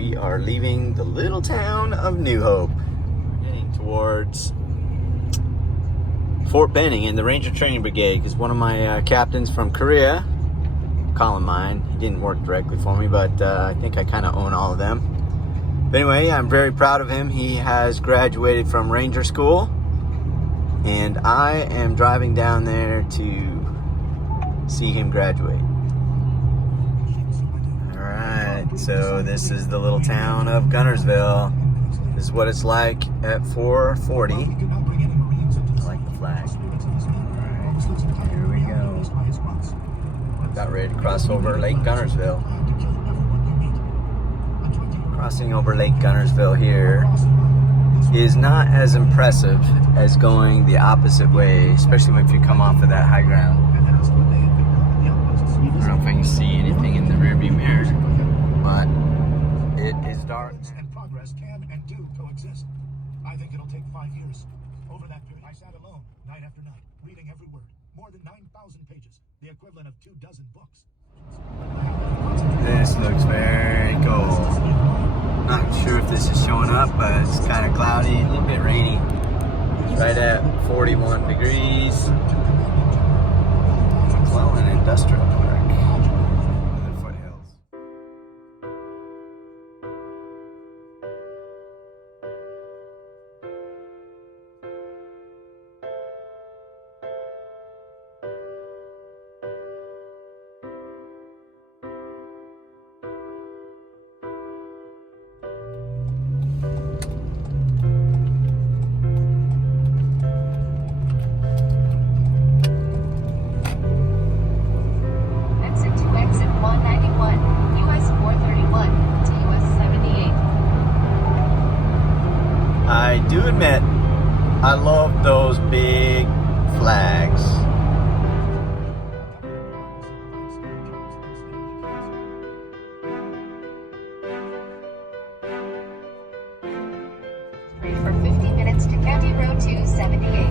we are leaving the little town of New Hope. We're heading towards Fort Benning in the Ranger Training Brigade because one of my captains from Korea, calling mine, he didn't work directly for me, but I think I kind of own all of them. But anyway, I'm very proud of him. He has graduated from Ranger School, and I am driving down there to see him graduate. Alright, so this is the little town of Gunnersville. This is what it's like at 4:40. I like the flag. Alright, here we go. About ready to cross over Lake Gunnersville. Crossing over Lake Gunnersville here is not as impressive as going the opposite way, especially if you come off of that high ground. I don't know if I can see anything in the rearview mirror, but it is dark. And progress can and do coexist. I think it'll take 5 years. Over that period, I sat alone, night after night, reading every word. More than 9,000 pages, the equivalent of 24 books. This looks very cool. Not sure if this is showing up, but it's kind of cloudy, a little bit rainy. Right at 41 degrees. Well, an industrial park. In the foothills. I do admit, I love those big flags. For 50 minutes to County Road 278.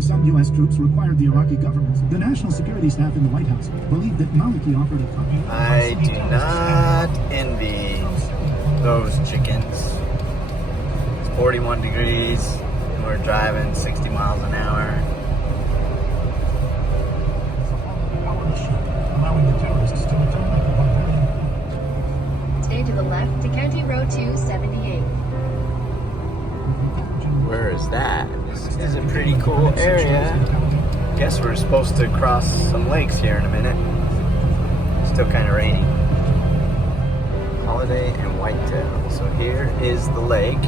Some U.S. troops required the Iraqi government. The national security staff in the White House believed that Maliki offered a copy. I do not envy those chickens. It's 41 degrees and we're driving 60 miles an hour. Allowing the terrorists to return like a barbarian. Stay to the left to County Road 278. Where is that? This is a pretty cool area. Guess we're supposed to cross some lakes here in a minute. Still kind of rainy. Holiday and Whitetail. So here is the lake.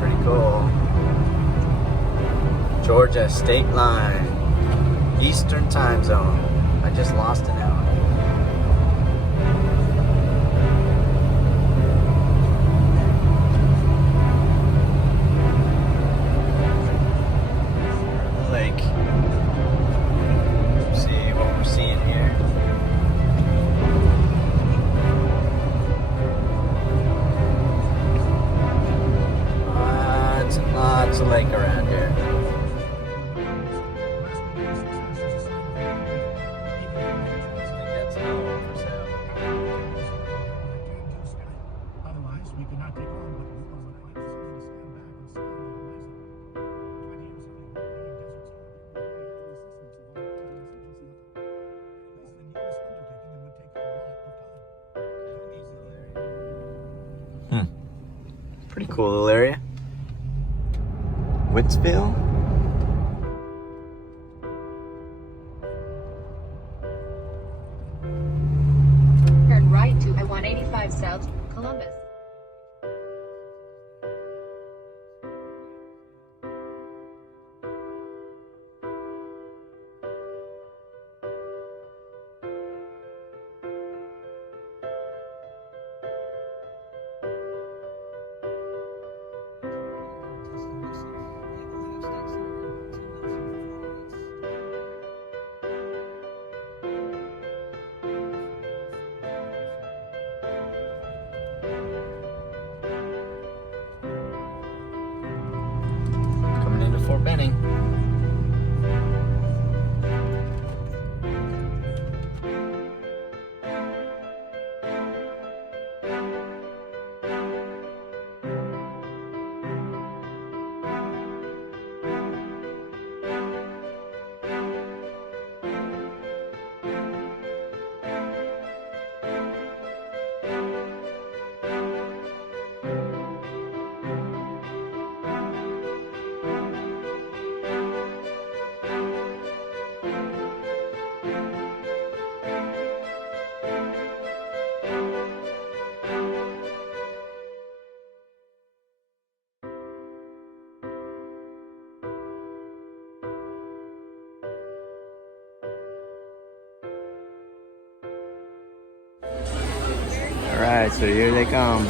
Pretty cool. Georgia state line. Eastern time zone. I just lost an hour. Lots of lake around here. Otherwise, we could not take on what we were stand back and stand Pretty cool little area. Wittsville? Turn right to I-185 South, Columbus. Coming into Fort Benning. Alright, so here they come.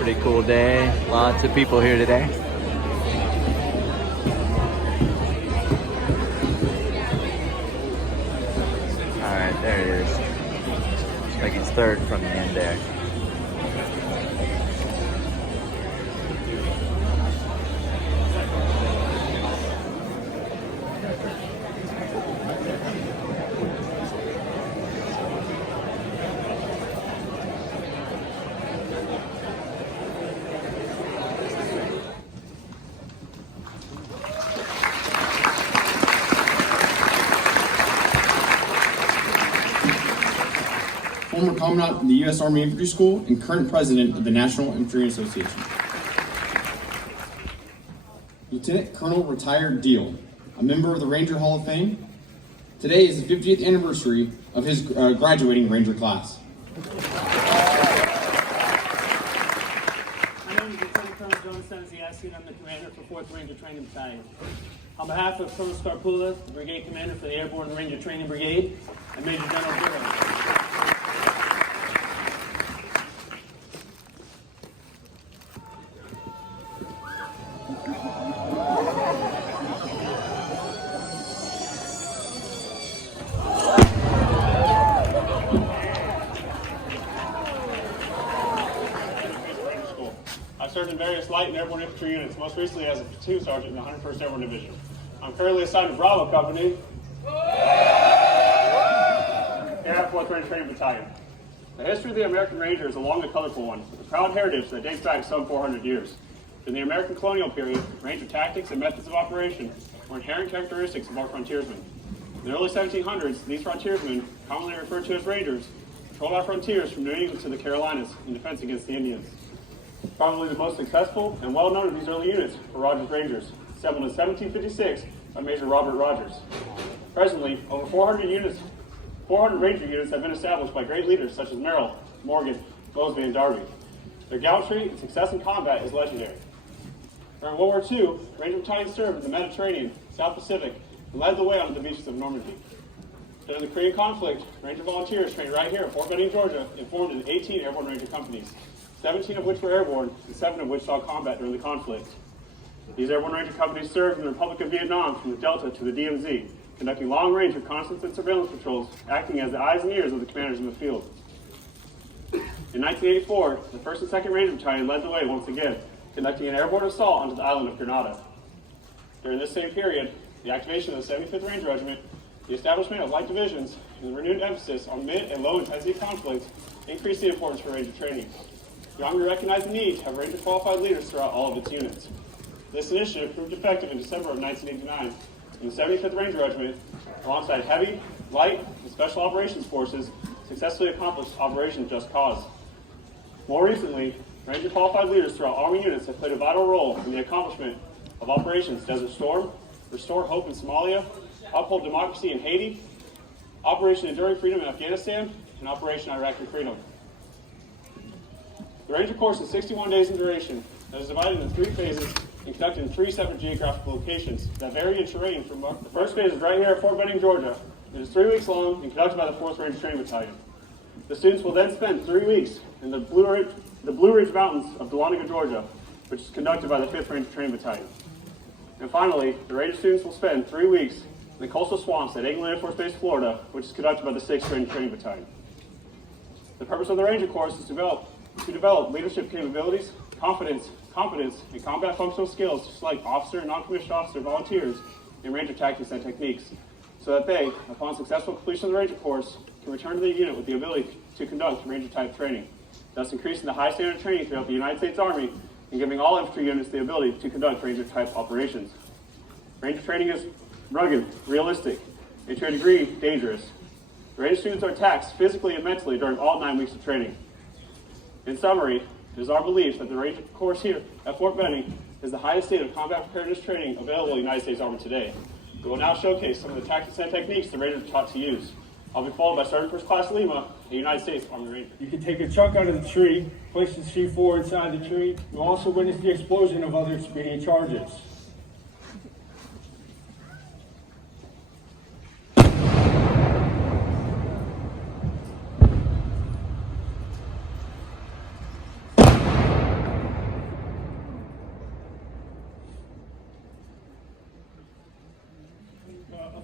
Pretty cool day. Lots of people here today. Alright, there it is. Looks like it's third from the end there. Former Commandant of the U.S. Army Infantry School and current President of the National Infantry Association. Lieutenant Colonel Retired Deal, a member of the Ranger Hall of Fame. Today is the 50th anniversary of his graduating Ranger class. My name is Lieutenant Colonel Jonas Senziaski, and I'm the commander for 4th Ranger Training Battalion. On behalf of Colonel Scarpula, the brigade commander for the Airborne Ranger Training Brigade, and Major General Gerald. I've served in various light and airborne infantry units, most recently as a platoon sergeant in the 101st Airborne Division. I'm currently assigned to Bravo Company here at 4th Ranger Training Battalion. The history of the American Ranger is a long and colorful one, with a proud heritage that dates back some 400 years. In the American colonial period, Ranger tactics and methods of operation were inherent characteristics of our frontiersmen. In the early 1700s, these frontiersmen, commonly referred to as Rangers, patrolled our frontiers from New England to the Carolinas in defense against the Indians. Probably the most successful and well-known of these early units were Rogers Rangers, assembled in 1756 by Major Robert Rogers. Presently, over 400 Ranger units have been established by great leaders such as Merrill, Morgan, Mosby, and Darby. Their gallantry and success in combat is legendary. During World War II, Ranger battalions served in the Mediterranean, South Pacific, and led the way onto the beaches of Normandy. During the Korean conflict, Ranger volunteers trained right here at Fort Benning, Georgia, and formed in 18 Airborne Ranger companies, 17 of which were airborne, and 7 of which saw combat during the conflict. These Airborne Ranger companies served in the Republic of Vietnam from the Delta to the DMZ, conducting long-range reconnaissance and surveillance patrols, acting as the eyes and ears of the commanders in the field. In 1984, the 1st and 2nd Ranger Battalion led the way once again, conducting an airborne assault onto the island of Grenada. During this same period, the activation of the 75th Ranger Regiment, the establishment of light divisions, and the renewed emphasis on mid and low intensity conflict increased the importance for Ranger training. The Army recognized the need to have Ranger qualified leaders throughout all of its units. This initiative proved effective in December of 1989, and the 75th Ranger Regiment, alongside heavy, light, and special operations forces, successfully accomplished Operation Just Cause. More recently, Ranger qualified leaders throughout Army units have played a vital role in the accomplishment of Operations Desert Storm, Restore Hope in Somalia, Uphold Democracy in Haiti, Operation Enduring Freedom in Afghanistan, and Operation Iraqi Freedom. The Ranger course is 61 days in duration and is divided into 3 phases and conducted in 3 separate geographical locations that vary in terrain. From the first phase is right here at Fort Benning, Georgia. It is 3 weeks long and conducted by the 4th Ranger Training Battalion. The students will then spend 3 weeks in the Blue Ridge Mountains of Dahlonega, Georgia, which is conducted by the 5th Ranger Training Battalion. And finally, the Ranger students will spend 3 weeks in the coastal swamps at England Air Force Base, Florida, which is conducted by the 6th Ranger Training Battalion. The purpose of the Ranger course is to develop leadership capabilities, competence, and combat functional skills, just like officer and non-commissioned officer volunteers in Ranger tactics and techniques, so that they, upon successful completion of the Ranger course, can return to the unit with the ability to conduct Ranger-type training, thus increasing the high standard of training throughout the United States Army and giving all infantry units the ability to conduct Ranger-type operations. Ranger training is rugged, realistic, and to a degree, dangerous. The Ranger students are taxed physically and mentally during all 9 weeks of training. In summary, it is our belief that the Ranger course here at Fort Benning is the highest state of combat preparedness training available in the United States Army today. We will now showcase some of the tactics and techniques the Rangers are taught to use. I'll be followed by Sergeant First Class Lima, a United States Army Ranger. You can take a chunk out of the tree, place the C4 inside the tree. You'll also witness the explosion of other expedient charges.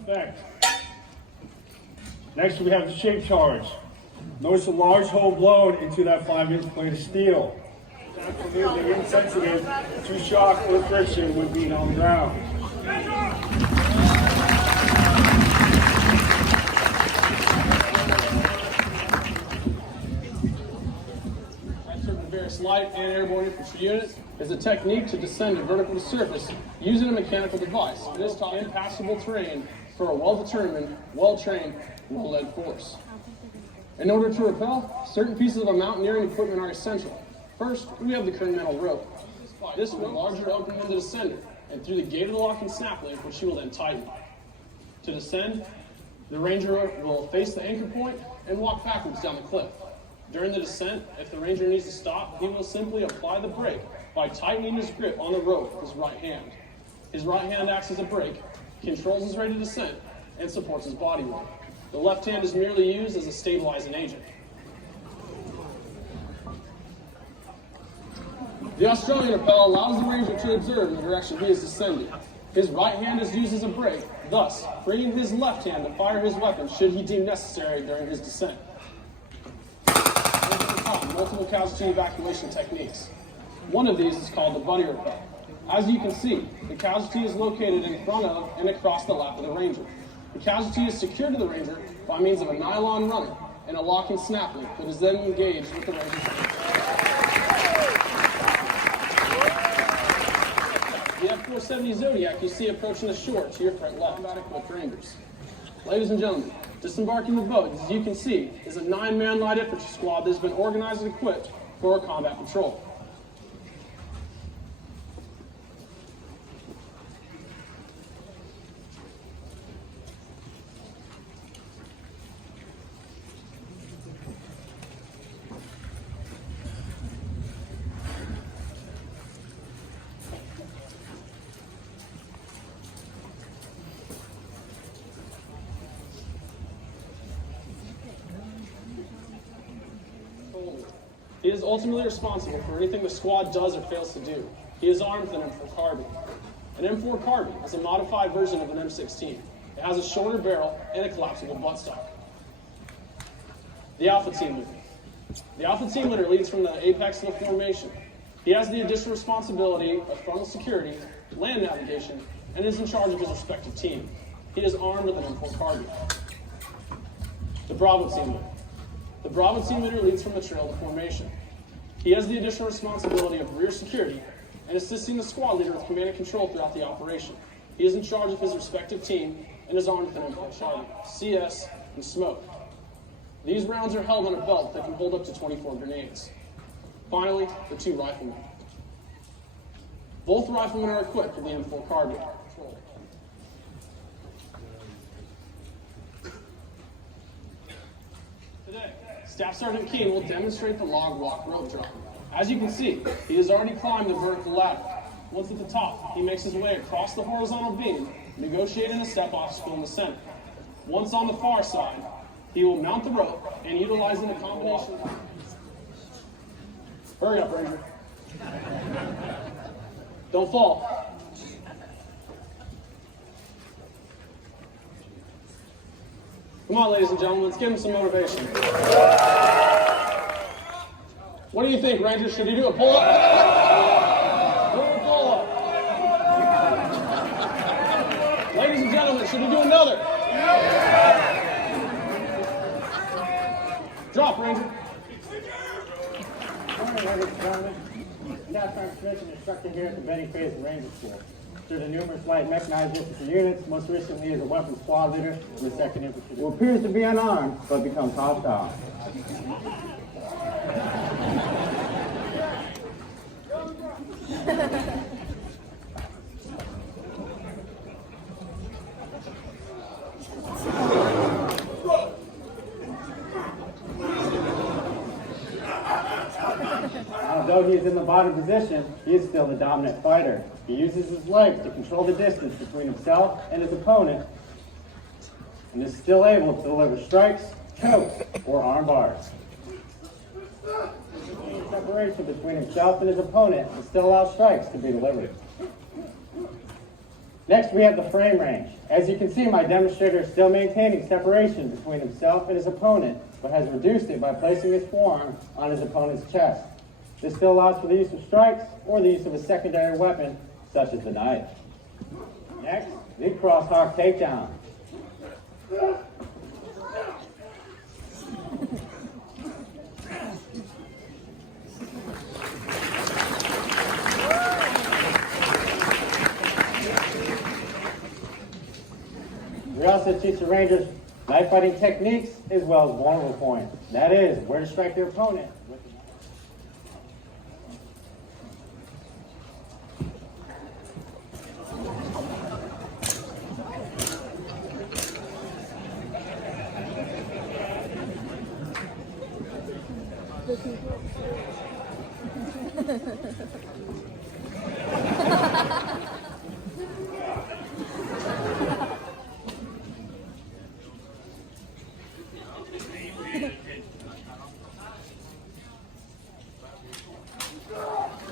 Effect. Next, we have the shape charge. Notice a large hole blown into that 5-inch plate of steel. It's absolutely insensitive to shock or friction when being on the ground. The various light and airborne infantry units is a technique to descend a vertical surface using a mechanical device. It is taught impassable terrain for a well-determined, well-trained, well-led force. In order to rappel, certain pieces of mountaineering equipment are essential. First, we have the current metal rope. This will larger open in the descender and through the gate of the lock and snap link, which she will then tighten. To descend, the Ranger will face the anchor point and walk backwards down the cliff. During the descent, if the Ranger needs to stop, he will simply apply the brake by tightening his grip on the rope with his right hand. His right hand acts as a brake, controls his rate of descent, and supports his body weight. The left hand is merely used as a stabilizing agent. The Australian rappel allows the Ranger to observe the direction he is descending. His right hand is used as a brake, thus freeing his left hand to fire his weapon should he deem necessary during his descent. Multiple casualty evacuation techniques. One of these is called the buddy rappel. As you can see, the casualty is located in front of and across the lap of the Ranger. The casualty is secured to the Ranger by means of a nylon runner and a lock and snap link that is then engaged with the Ranger. The F-470 Zodiac you see approaching the shore to your front left. Equipped Rangers. Ladies and gentlemen, disembarking the boat, as you can see, is a 9-man light infantry squad that has been organized and equipped for a combat patrol. He is ultimately responsible for anything the squad does or fails to do. He is armed with an M4 carbine. An M4 carbine is a modified version of an M16. It has a shorter barrel and a collapsible buttstock. The Alpha Team Leader. The Alpha Team Leader leads from the apex of the formation. He has the additional responsibility of frontal security, land navigation, and is in charge of his respective team. He is armed with an M4 carbine. The Bravo team leader. The Bravo team leader leads from the trail to formation. He has the additional responsibility of rear security and assisting the squad leader with command and control throughout the operation. He is in charge of his respective team and is armed with an M4 carbine, CS, and smoke. These rounds are held on a belt that can hold up to 24 grenades. Finally, the 2 riflemen. Both riflemen are equipped with the M4 carbine. Today, Staff Sergeant King will demonstrate the log walk rope drop. As you can see, he has already climbed the vertical ladder. Once at the top, he makes his way across the horizontal beam, negotiating a step obstacle in the center. Once on the far side, he will mount the rope and utilizing the combination. Hurry up, Ranger. Don't fall. Come on, ladies and gentlemen, let's give him some motivation. What do you think, Ranger? Should he do a pull-up? Do a pull-up. Ladies and gentlemen, should he do another? Drop, Ranger. Morning, ladies and gentlemen. Staff Sergeant Commission instructor here at the Benning Phase Ranger School. Through the numerous light mechanized infantry units, most recently as a weapons squad leader with 2nd Infantry, who appears to be unarmed but becomes hostile. Although he is in the bottom position, he is still the dominant fighter. He uses his legs to control the distance between himself and his opponent, and is still able to deliver strikes, chokes, or arm bars. Separation between himself and his opponent and still allows strikes to be delivered. Next, we have the frame range. As you can see, my demonstrator is still maintaining separation between himself and his opponent, but has reduced it by placing his forearm on his opponent's chest. This still allows for the use of strikes or the use of a secondary weapon, such as the knife. Next, the cross-hawk takedown. We also teach the Rangers knife fighting techniques as well as vulnerable points. That is, where to strike your opponent with the knife.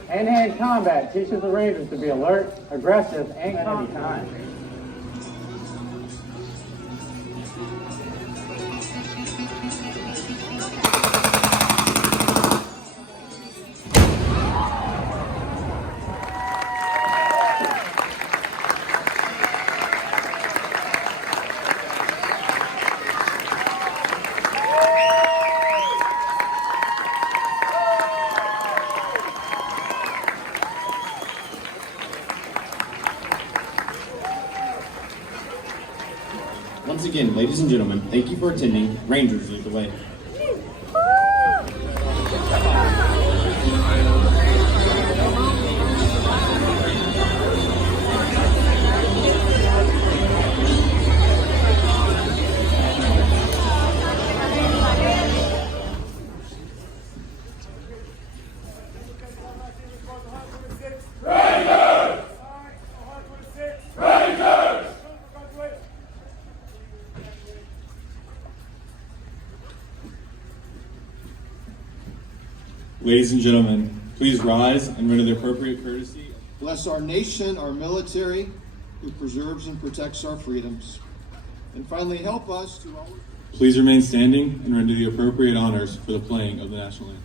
Hand-to-hand combat teaches the Rangers to be alert, aggressive, and calm at any time. Once again, ladies and gentlemen, thank you for attending. Rangers lead the way. Ladies and gentlemen, please rise and render the appropriate courtesy. Bless our nation, our military, who preserves and protects our freedoms. And finally, help us to always... Please remain standing and render the appropriate honors for the playing of the national anthem.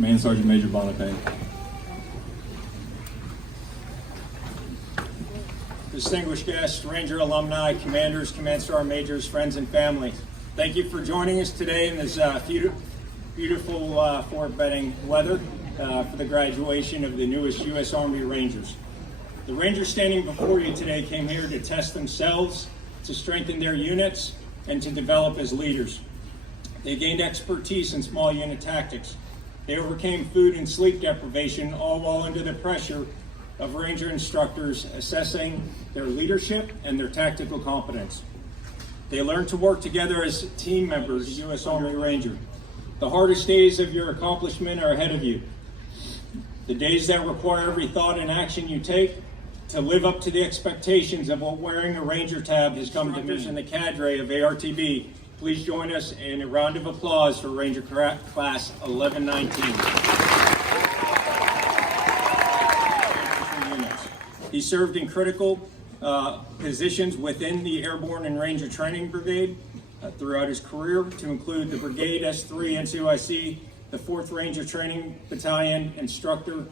Command Sergeant Major Bonapane. Distinguished guests, Ranger alumni, commanders, command sergeant majors, friends, and family. Thank you for joining us today in this beautiful Fort Benning weather for the graduation of the newest U.S. Army Rangers. The Rangers standing before you today came here to test themselves, to strengthen their units, and to develop as leaders. They gained expertise in small unit tactics. They overcame food and sleep deprivation, all while under the pressure of Ranger instructors assessing their leadership and their tactical competence. They learned to work together as team members, U.S. Army Ranger. The hardest days of your accomplishment are ahead of you. The days that require every thought and action you take to live up to the expectations of what wearing a Ranger tab has come to mean. In the cadre of ARTB, please join us in a round of applause for Ranger Class 1119. He served in critical positions within the Airborne and Ranger Training Brigade throughout his career, to include the Brigade S3 NCOIC, the 4th Ranger Training Battalion Instructor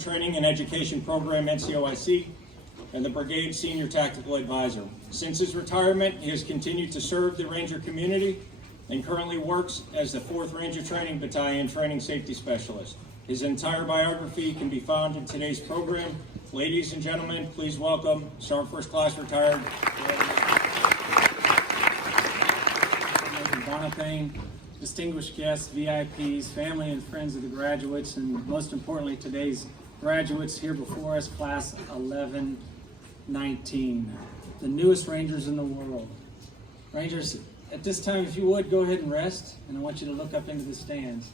Training and Education Program NCOIC, and the Brigade Senior Tactical Advisor. Since his retirement, he has continued to serve the Ranger community and currently works as the 4th Ranger Training Battalion Training Safety Specialist. His entire biography can be found in today's program. Ladies and gentlemen, please welcome Sergeant First Class Retired Bonapane, distinguished guests, VIPs, family and friends of the graduates, and most importantly, today's graduates here before us, Class 1119, the newest Rangers in the world. Rangers, at this time, if you would, go ahead and rest, and I want you to look up into the stands.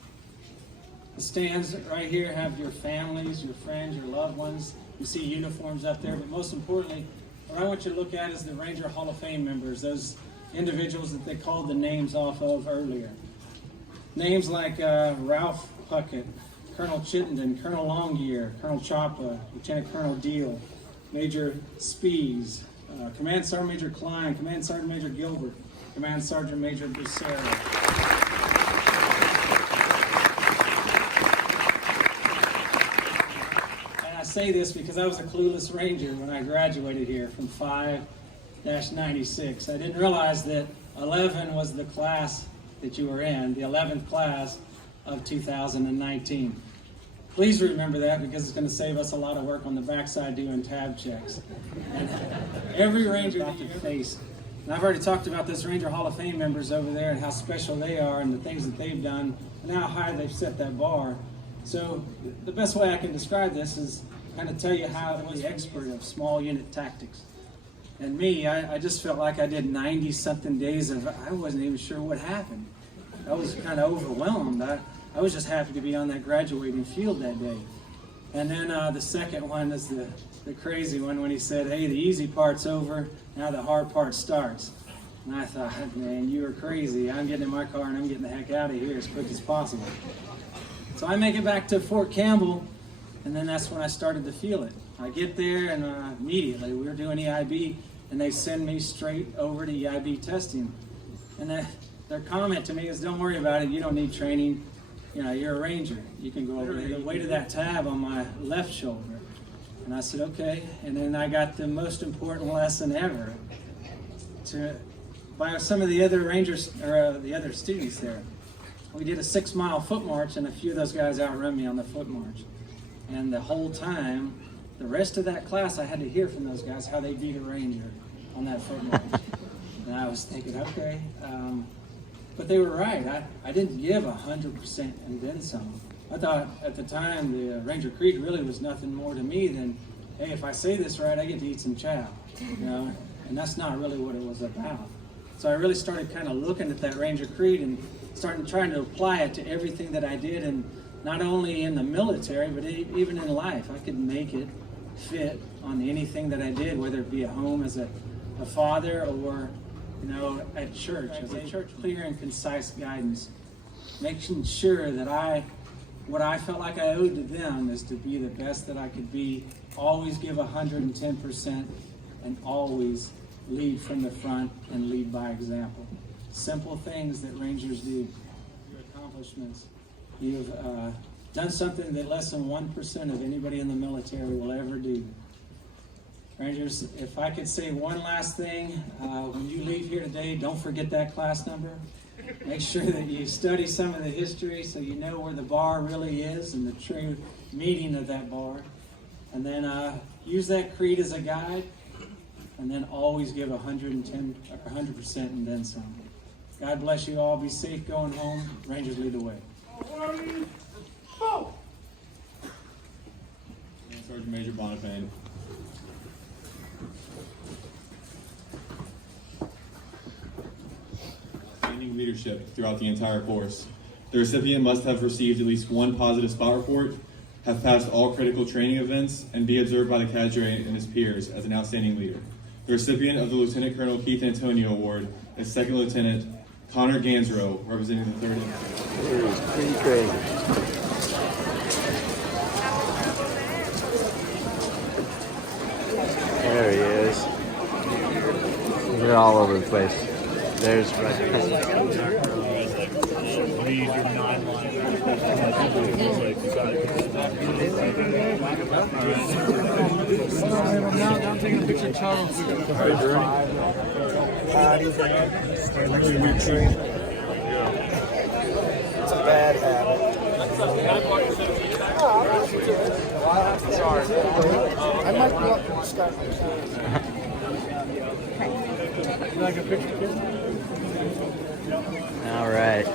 The stands right here have your families, your friends, your loved ones. You see uniforms up there, but most importantly, what I want you to look at is the Ranger Hall of Fame members, those individuals that they called the names off of earlier. Names like Ralph Puckett, Colonel Chittenden, Colonel Longyear, Colonel Chapa, Lieutenant Colonel Deal, Major Spees, Command Sergeant Major Klein, Command Sergeant Major Gilbert, Command Sergeant Major Becerra. I say this because I was a clueless Ranger when I graduated here from 5-96. I didn't realize that 11 was the class that you were in, the 11th class of 2019. Please remember that, because it's going to save us a lot of work on the backside doing tab checks. And every Ranger that you face, and I've already talked about this Ranger Hall of Fame members over there and how special they are and the things that they've done and how high they've set that bar. So the best way I can describe this is kind of tell you how I was the expert of small unit tactics. And me, I just felt like I did 90-something days of, I wasn't even sure what happened. I was kind of overwhelmed. I was just happy to be on that graduating field that day. And then the second one is the crazy one, when he said, hey, the easy part's over, now the hard part starts. And I thought, man, you are crazy. I'm getting in my car and I'm getting the heck out of here as quick as possible. So I make it back to Fort Campbell, and then that's when I started to feel it. I get there, and immediately we were doing EIB, and they send me straight over to EIB testing. And their comment to me is, don't worry about it, you don't need training. You know, you're a Ranger. You can go over there. The weight of that tab on my left shoulder. And I said, okay. And then I got the most important lesson ever by some of the other Rangers, or the other students there. We did a 6-mile foot march, and a few of those guys outrun me on the foot march. And the whole time, the rest of that class, I had to hear from those guys how they beat a Ranger on that foot march. And I was thinking, okay. But they were right. I didn't give 100% and then some. I thought at the time the Ranger Creed really was nothing more to me than, hey, if I say this right, I get to eat some chow. You know? And that's not really what it was about. So I really started kind of looking at that Ranger Creed and started trying to apply it to everything that I did, and not only in the military, but even in life. I could make it fit on anything that I did, whether it be at home as a father or, you know, at church, as a church. Clear and concise guidance, making sure that what I felt like I owed to them is to be the best that I could be, always give 110%, and always lead from the front and lead by example. Simple things that Rangers do. accomplishments. You've done something that less than 1% of anybody in the military will ever do. Rangers, if I could say one last thing, when you leave here today, don't forget that class number. Make sure that you study some of the history so you know where the bar really is and the true meaning of that bar. And then use that creed as a guide, and then always give 110 or 100% and then some. God bless you all. Be safe going home. Rangers lead the way. Sergeant Major Bonifane. Outstanding leadership throughout the entire course. The recipient must have received at least one positive spot report, have passed all critical training events, and be observed by the cadre and his peers as an outstanding leader. The recipient of the Lieutenant Colonel Keith Antonio Award is Second Lieutenant Connor Gansrow, representing the 3rd Infantry. Pretty crazy. There he is. They're all over the place. There's I'm taking a picture of Charles. It's a bad habit. Sorry. I might go up to the sky. You like a picture, kid? All right.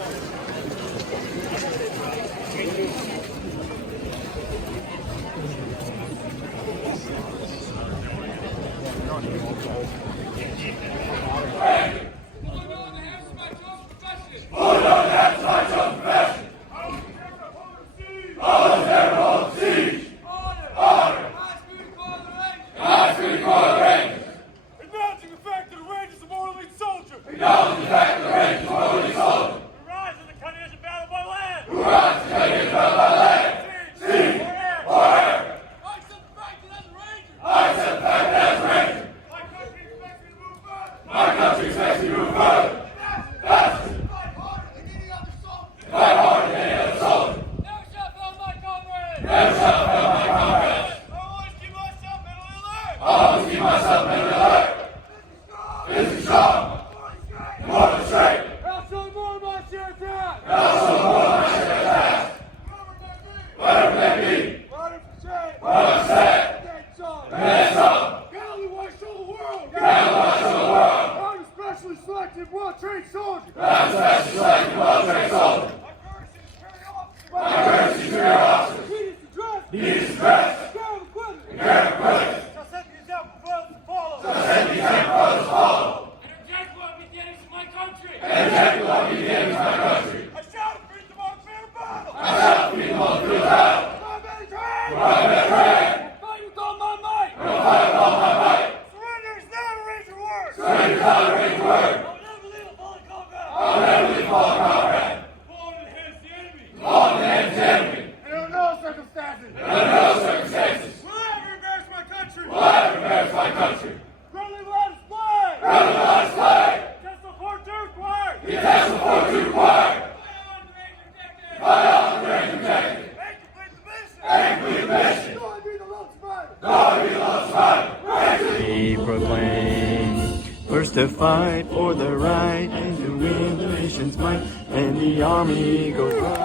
We proclaim, first to fight for the right and to win the nation's might, and the army goes on.